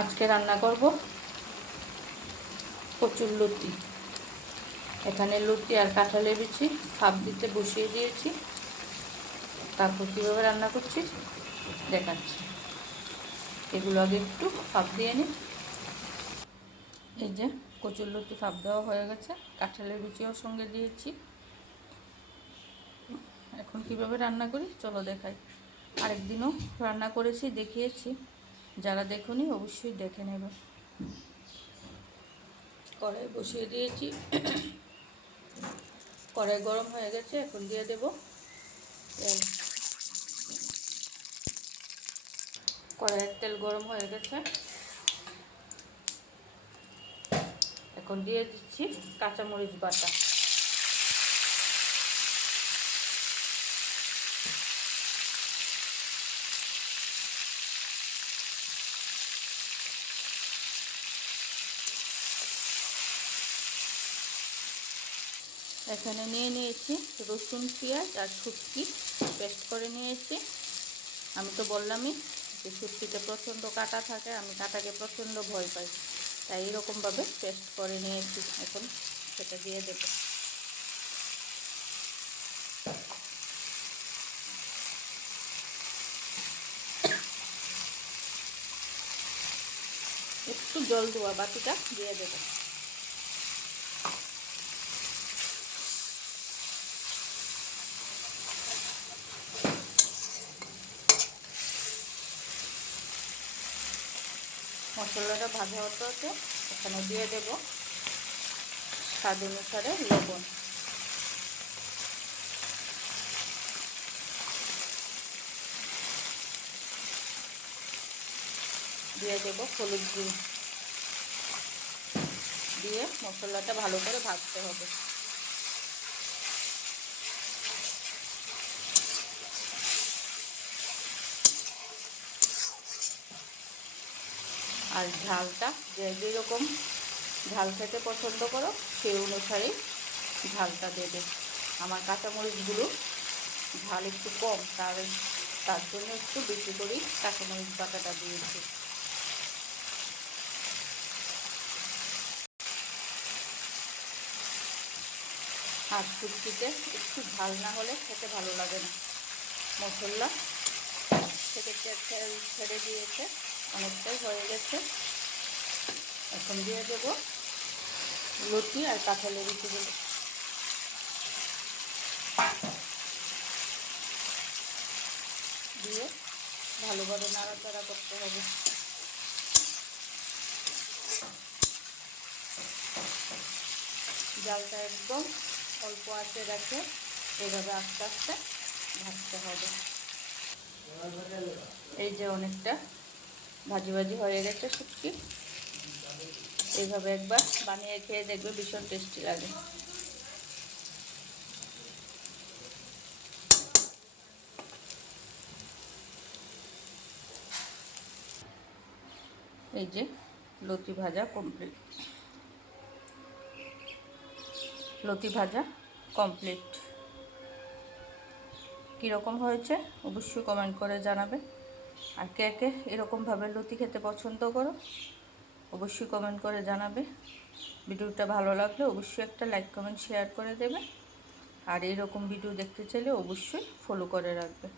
আজকে রান্না করব কচুর লতি। এখানে লতি আর কাঁঠালের বিচি ভাপ দিতে বসিয়ে দিয়েছি। তারপর কীভাবে রান্না করছি দেখাচ্ছি। এগুলো আগে একটু ভাপ দিয়ে নিই। এই যে কচুর লতি ভাপ দেওয়া হয়ে গেছে, কাঁঠালের বিচিও সঙ্গে দিয়েছি। এখন কিভাবে রান্না করি চলো দেখাই। আরেকদিনও রান্না করেছি, দেখিয়েছি, যারা দেখোনি অবশ্যই দেখে নেবে। কড়াই বসিয়ে দিয়েছি, কড়াই গরম হয়ে গেছে, এখন দিয়ে দেব তেল। কড়াইয়ের তেল গরম হয়ে গেছে, এখন দিয়ে দিচ্ছি কাঁচামরিচ বাটা। এখানে নিয়ে নিয়েছি রসুন, পেঁয়াজ আর শুটকি পেস্ট করে নিয়েছি। আমি তো বললামই যে শুটকিতে প্রচণ্ড কাঁটা থাকে, আমি কাঁটাকে প্রচণ্ড ভয় পাই, তাই এরকমভাবে পেস্ট করে নিয়েছি। এখন সেটা দিয়ে দেব। একটু জল দেওয়া বাটিটা দিয়ে দেব। মশলাটা ভাজা হতে হতে এখানে দিয়ে দেব স্বাদ অনুসারে লবণ, দিয়ে দেব হলুদ গুঁড়ো, দিয়ে মশলাটা ভালো করে ভাজতে হবে। আর ঝালটা যে যেরকম ঝাল খেতে পছন্দ করো সেই অনুসারেই ঝালটা দেবে। আমার কাঁচামরিচগুলো ঝাল একটু কম, তার জন্য একটু বেশি করেই কাঁচামরিচ বাটাটা দিয়েছি। আর শুটকিতে একটু ঝাল না হলে খেতে ভালো লাগে না। মশলা থেকে তেল ছেড়ে দিয়েছে, অনেকটাই হয়ে গেছে। এখন দিয়ে দেব লতি আর কাঁঠালের বিচিগুলো, দিয়ে ভালোভাবে নাড়াচাড়া করতে হবে। জালটা একদম অল্প আঁচে রেখে এভাবে আস্তে আস্তে ভাজতে হবে। এই যে অনেকটা ভাজি ভাজি হয়ে গেছে শুটকি। এইভাবে একবার বানিয়ে খেয়ে দেখবে, ভীষণ টেস্টি লাগে। এই যে লতি ভাজা কমপ্লিট, লতি ভাজা কমপ্লিট। কীরকম হয়েছে অবশ্যই কমেন্ট করে জানাবে। আর কে কে এরকমভাবে লতি খেতে পছন্দ করো অবশ্যই কমেন্ট করে জানাবে। ভিডিওটা ভালো লাগলে অবশ্যই একটা লাইক কমেন্ট শেয়ার করে দেবে। আর এইরকম ভিডিও দেখতে চাইলে অবশ্যই ফলো করে রাখবে।